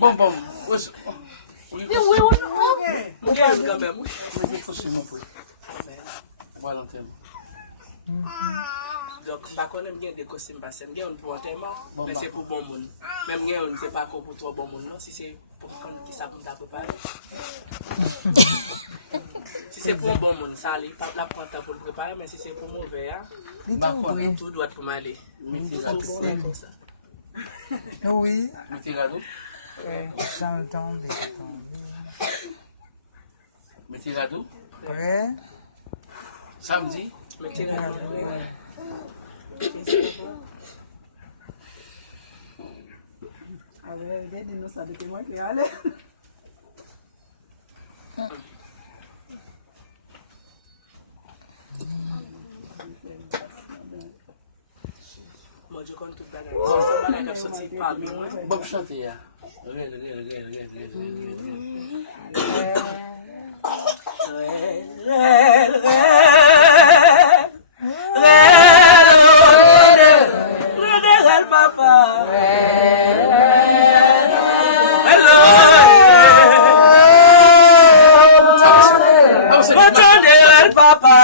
Bon, bon. Oui, quand même. Voilà, donc, par contre, il y a des costumes parce qu'il y a un bon thème, mais c'est pour bon monde. Même si on ne sait pas pour trop bon monde, si c'est pour qui ça peut préparer. Si c'est pour un bon monde, ça allait pas la prendre pour le préparer, mais si c'est pour mauvais, tout doit pour m'aller. Comme ça. Oui. J'entendais. Mettez radeau. Prêt? Samedi. Mettez radeau. Moi, je compte tout bagage. C'est ça, bagage sorti parmi moi. Bob chanter. Papa. Hello. Papa.